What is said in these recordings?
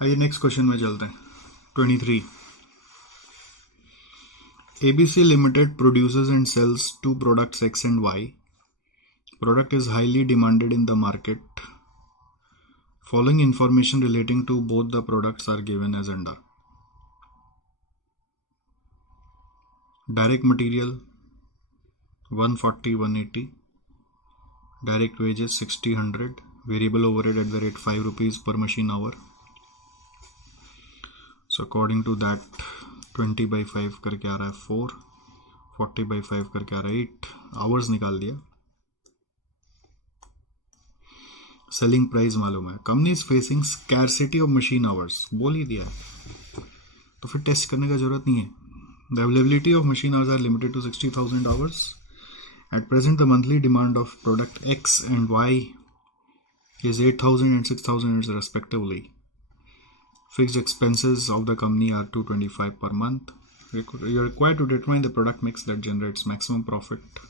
आइए next question में चलते हैं। 23. ABC Limited produces and sells two products X and Y. Product is highly demanded in the market. Following information relating to both the products are given as under. Direct material 140-180, direct wages 60-100, variable overhead at the rate 5 rupees per machine hour. So according to that 20/5 करके आ रहा है 4, 40/5 करके आ रहा है 8, hours निकाल दिया। Selling price मालूम है। Company is facing scarcity of machine hours, बोल ही दिया है तो फिर टेस्ट करने का जरूरत नहीं है। The availability of machine hours are limited to 60,000 hours. At present the monthly demand of product X and Y is 8,000 and 6,000 units respectively. Fixed expenses of the company are 225 per month. You are required to determine the product mix that generates maximum profit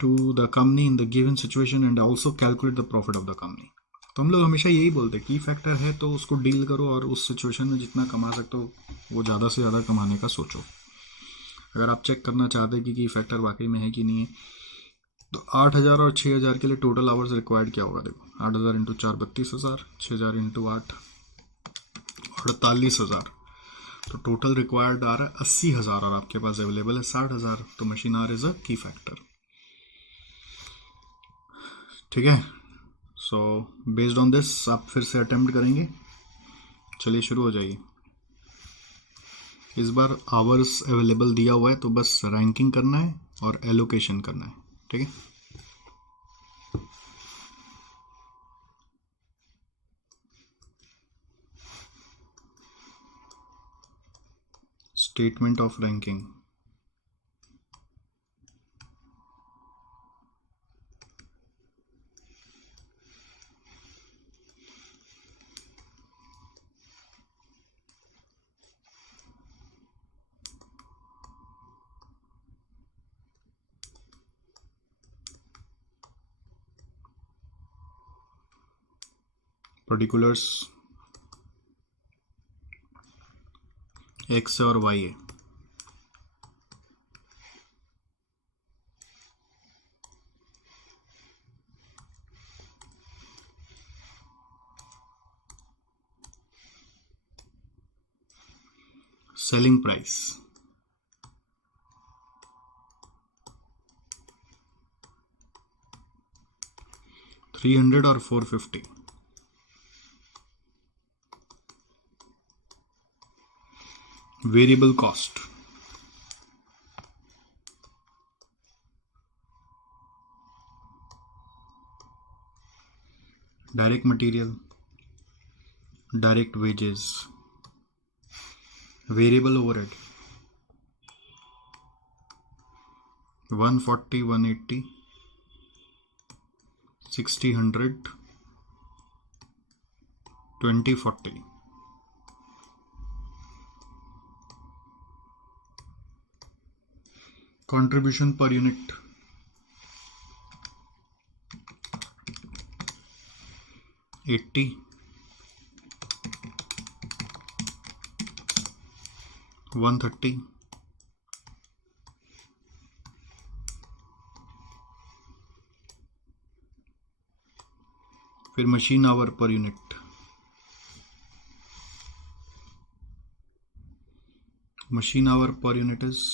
to the company in the given situation and also calculate the profit of the company. तो हम लोग हमेशा यही बोलते हैं की factor है तो उसको डील करो और उस सिचुएशन में जितना कमा सकते हो वो ज़्यादा से ज़्यादा कमाने का सोचो। अगर आप चेक करना चाहते हैं कि की फैक्टर वाकई में है कि नहीं है तो 8,000 और 6,000 के लिए टोटल आवर्स रिक्वायर्ड क्या होगा। देखो 8,000 इंटू 4 32,000, 6,000 इंटू 8 48,000, तो टोटल रिक्वायर्ड आ रहा है 80,000 और आपके पास अवेलेबल है 60,000, तो मशीन आवर इज अ की फैक्टर। ठीक है, सो बेस्ड ऑन दिस आप फिर से अटेम्प्ट करेंगे। चलिए शुरू हो जाइए। इस बार आवर्स अवेलेबल दिया हुआ है तो बस रैंकिंग करना है और एलोकेशन करना है। ठीक है, statement of ranking. Particulars x और वाई है। सेलिंग प्राइस 300 और 450। Variable cost direct material, direct wages, variable overhead 140, 180, 60, 100, 20, 40। Contribution per unit 80, 130, फिर machine our per unit, machine our per unit is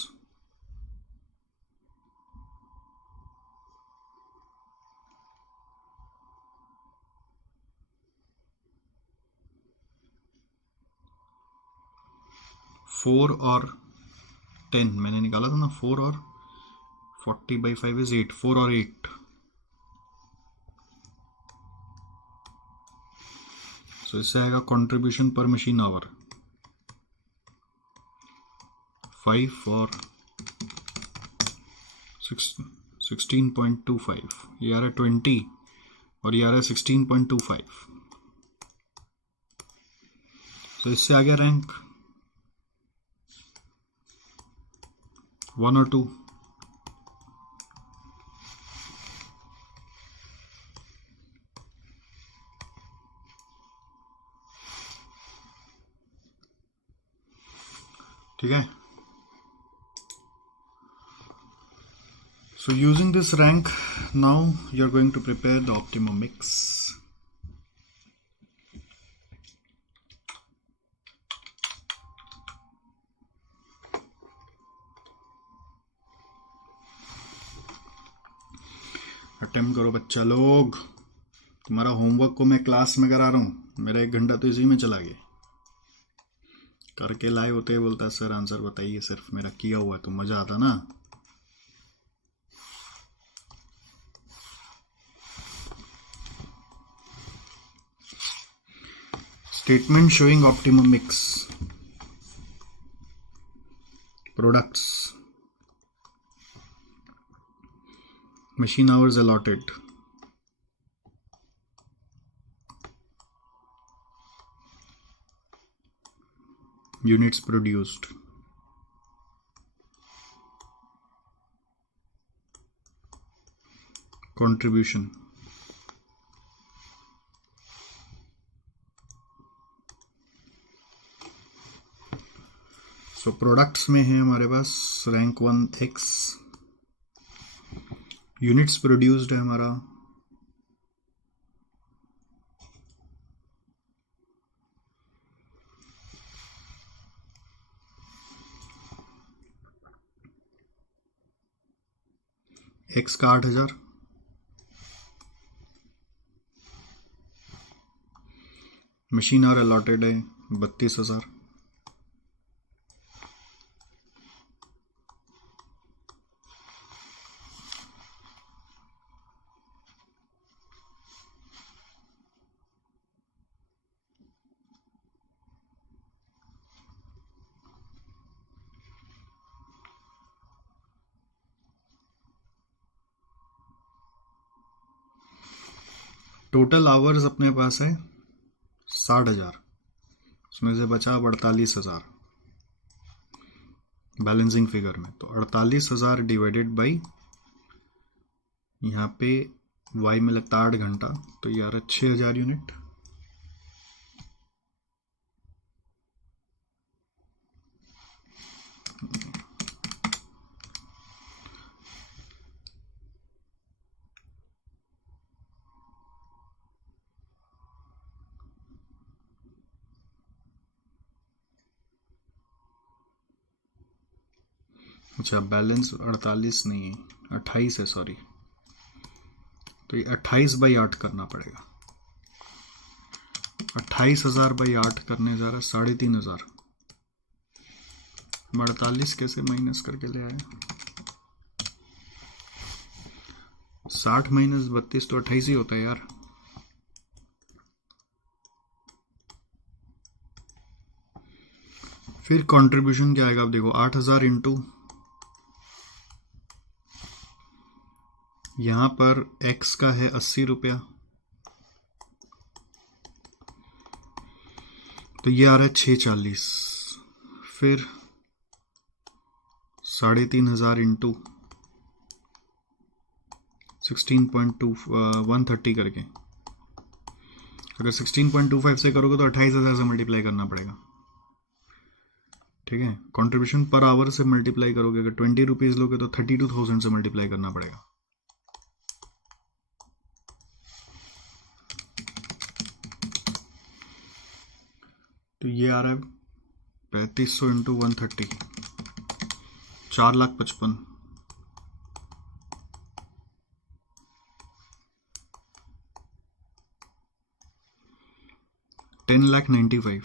4 और 10 मैंने निकाला था ना, 4 और 40/5 इज 8, 4 और 8, सो इससे आएगा कंट्रीब्यूशन पर मशीन आवर 5 और 16.25, ये आ रहा है 20 और ये आ रहा है 16.25, तो इससे आ गया रैंक 1 और 2। ठीक है. So using this rank, now you're going to prepare the optimum mix. Attempt करो बच्चा लोग. तुम्हारा होमवर्क को मैं क्लास में करा रहा हूँ, मेरा 1 घंटा तो इसी में चला गया. करके लाए होते बोलता सर आंसर बताइए, सिर्फ मेरा किया हुआ है तो मजा आता ना. Statement showing optimum mix. Products. Machine hours allotted. Units produced. Contribution. सो प्रोडक्ट्स में है हमारे पास रैंक 1 एक्स. यूनिट्स प्रोड्यूस्ड है हमारा एक्स का 8,000. मशीन आवर अलॉटेड है 32,000. टोटल आवर्स अपने पास है 60,000, उसमें से बचा 48,000 बैलेंसिंग फिगर में. तो 48,000 डिवाइडेड बाई यहाँ पे वाई में लगता 8 घंटा, तो ये आ रहा 6,000 यूनिट. अच्छा बैलेंस 48 नहीं है 28 है, सॉरी. तो ये 28 बाई 8 करना पड़ेगा. 28,000 बाई 8 करने जा रहा है 3,500. 48 कैसे माइनस करके ले आए. 60 माइनस 32 तो 28 ही होता है यार. फिर कंट्रीब्यूशन क्या आएगा, आप देखो 8,000 इंटू यहां पर x का है 80 रुपया, तो ये आ रहा है 640. फिर 3,500 इंटू 16.2 130 करके, अगर 16.25 से करोगे तो 28,000 से मल्टीप्लाई करना पड़ेगा. ठीक है. कंट्रीब्यूशन पर आवर से मल्टीप्लाई करोगे, अगर 20 रुपीज लोगे तो 32,000 से मल्टीप्लाई करना पड़ेगा. तो ये आ रहा है 3500 इंटू 130, 4,55,000. 10,95,000.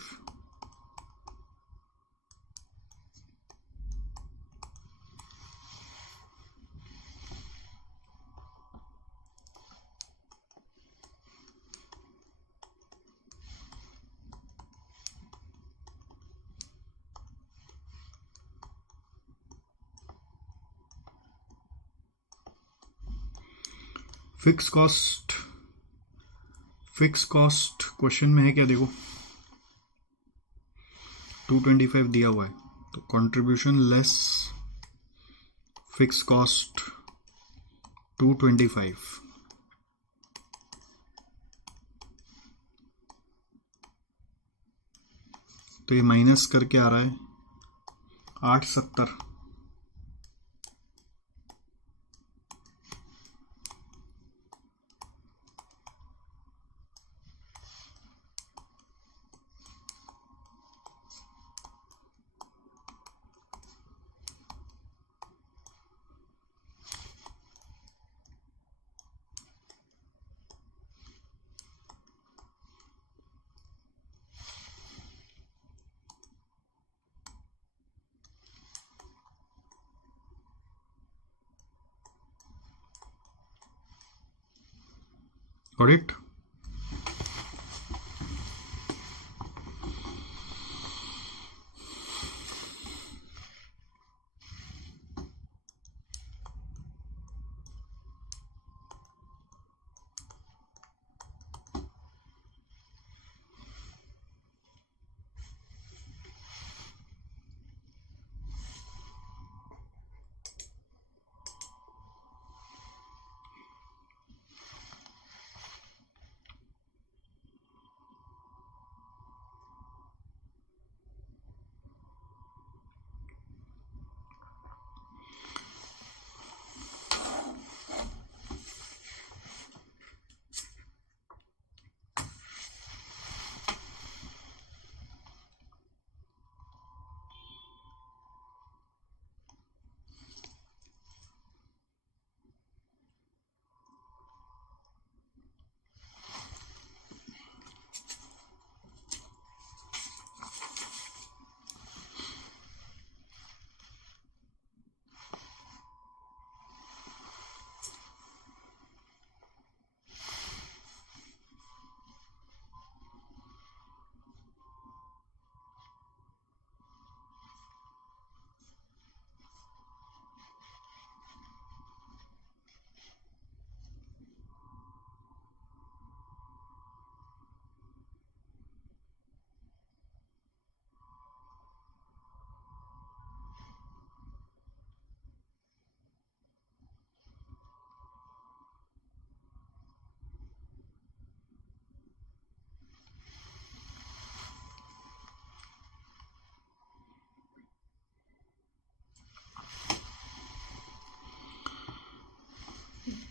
फिक्स कॉस्ट क्वेश्चन में है क्या, देखो 225 दिया हुआ है, तो कंट्रीब्यूशन लेस फिक्स कॉस्ट 225. तो ये माइनस करके आ रहा है 870। Got it?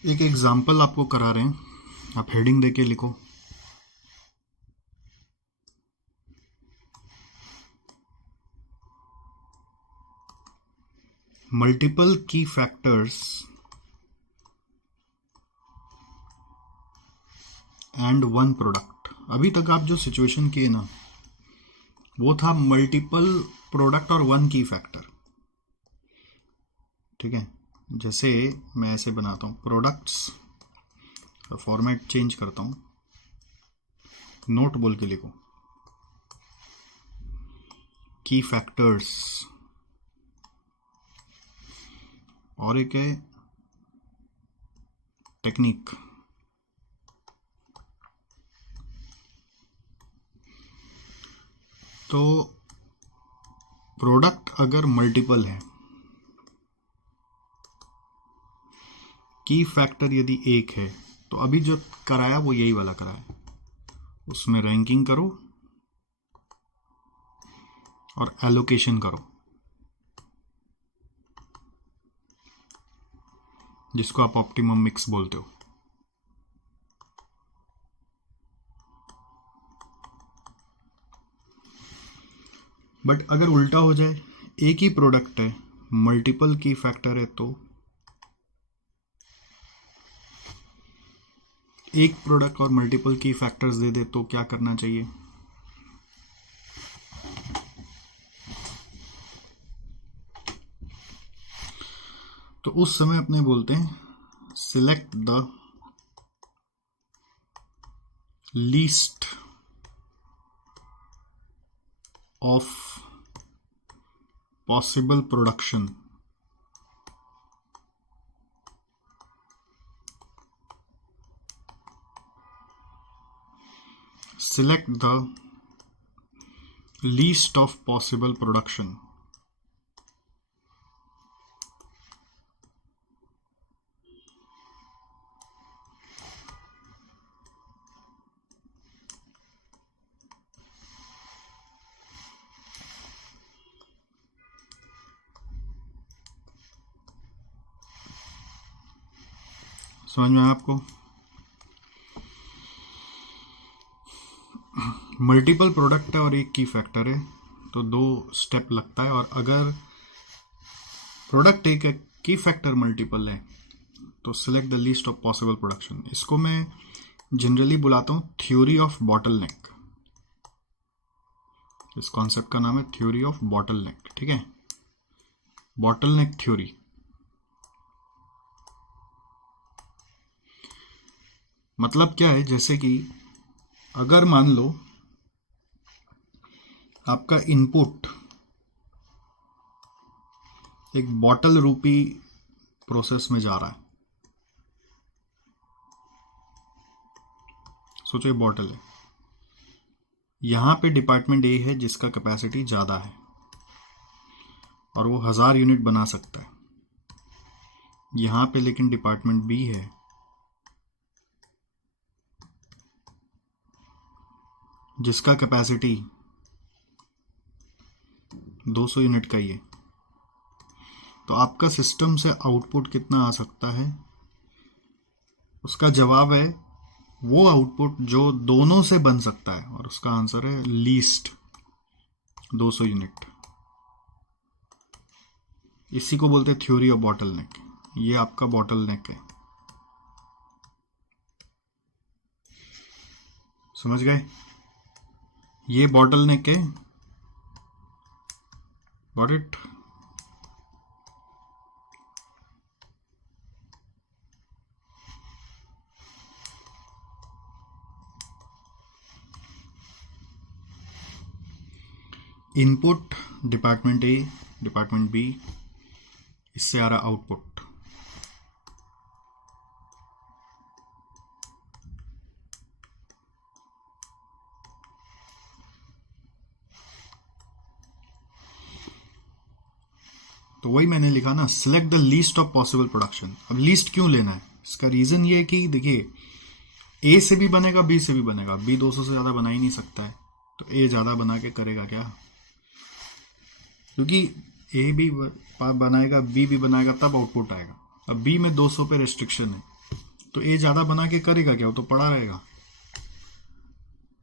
एक एग्जाम्पल आपको करा रहे हैं, आप हेडिंग देके लिखो। मल्टीपल की फैक्टर्स एंड वन प्रोडक्ट। अभी तक आप जो सिचुएशन किए ना, वो था मल्टीपल प्रोडक्ट और वन की फैक्टर। ठीक है, जैसे मैं ऐसे बनाता हूँ, प्रोडक्ट्स, फॉर्मेट चेंज करता हूँ, नोट बोल के लिखो, की फैक्टर्स, और एक है टेक्निक। तो प्रोडक्ट अगर मल्टीपल है, की फैक्टर यदि एक है, तो अभी जो कराया वो यही वाला कराया, उसमें रैंकिंग करो और एलोकेशन करो, जिसको आप ऑप्टिमम मिक्स बोलते हो। बट अगर उल्टा हो जाए, एक ही प्रोडक्ट है, मल्टीपल की फैक्टर है, तो एक प्रोडक्ट और मल्टीपल की फैक्टर्स दे दे तो क्या करना चाहिए? तो उस समय अपने बोलते हैं select the least of possible production select the least of possible production। समझ में आया आपको? मल्टीपल प्रोडक्ट है और एक की फैक्टर है, तो 2 स्टेप लगता है। और अगर प्रोडक्ट एक है, की फैक्टर मल्टीपल है, तो select the least of possible production. इसको मैं जनरली बुलाता हूँ थ्योरी ऑफ बॉटलनेक। इस कॉन्सेप्ट का नाम है थ्योरी ऑफ बॉटलनेक, ठीक है, बॉटलनेक थ्योरी। मतलब क्या है, जैसे कि अगर मान लो आपका इनपुट एक बॉटल रूपी प्रोसेस में जा रहा है, सोचो ये बॉटल है, यहां पे डिपार्टमेंट ए है जिसका कैपेसिटी ज्यादा है और वो 1000 यूनिट बना सकता है। यहां पे लेकिन डिपार्टमेंट बी है जिसका कैपेसिटी 200 यूनिट का ही है। तो आपका सिस्टम से आउटपुट कितना आ सकता है? उसका जवाब है वो आउटपुट जो दोनों से बन सकता है, और उसका आंसर है लीस्ट 200 यूनिट। इसी को बोलते हैं थ्योरी ऑफ बॉटलनेक। ये आपका बॉटलनेक है, समझ गए? ये बॉटलनेक है, got it? Input department A, department B, इससे आ रहा आउटपुट। तो वही मैंने लिखा ना, select the least of possible production. अब लीस्ट क्यों लेना है? इसका रीजन ये है कि देखिए, ए से भी बनेगा, बी से भी बनेगा, बी 200 से ज्यादा बना ही नहीं सकता है, तो ए ज्यादा बना के करेगा क्या? क्योंकि ए भी बनाएगा, बी भी बनाएगा, तब आउटपुट आएगा। अब बी में 200 पे रेस्ट्रिक्शन है, तो ए ज्यादा बना के करेगा क्या? वो तो पड़ा रहेगा।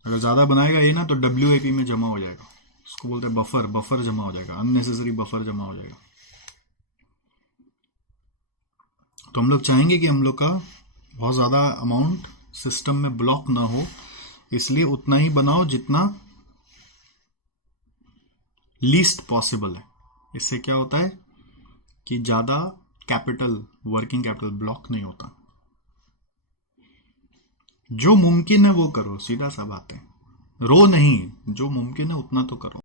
अगर ज्यादा बनाएगा ए ना, तो WIP में जमा हो जाएगा, उसको बोलते हैं बफर, बफर जमा हो जाएगा, अननेसेसरी बफर जमा हो जाएगा। तो हम लोग चाहेंगे कि हम लोग का बहुत ज़्यादा अमाउंट सिस्टम में ब्लॉक ना हो, इसलिए उतना ही बनाओ जितना लीस्ट पॉसिबल है। इससे क्या होता है कि ज़्यादा कैपिटल, वर्किंग कैपिटल ब्लॉक नहीं होता। जो मुमकिन है वो करो, सीधा सा बात है। रो नहीं, जो मुमकिन है उतना तो करो।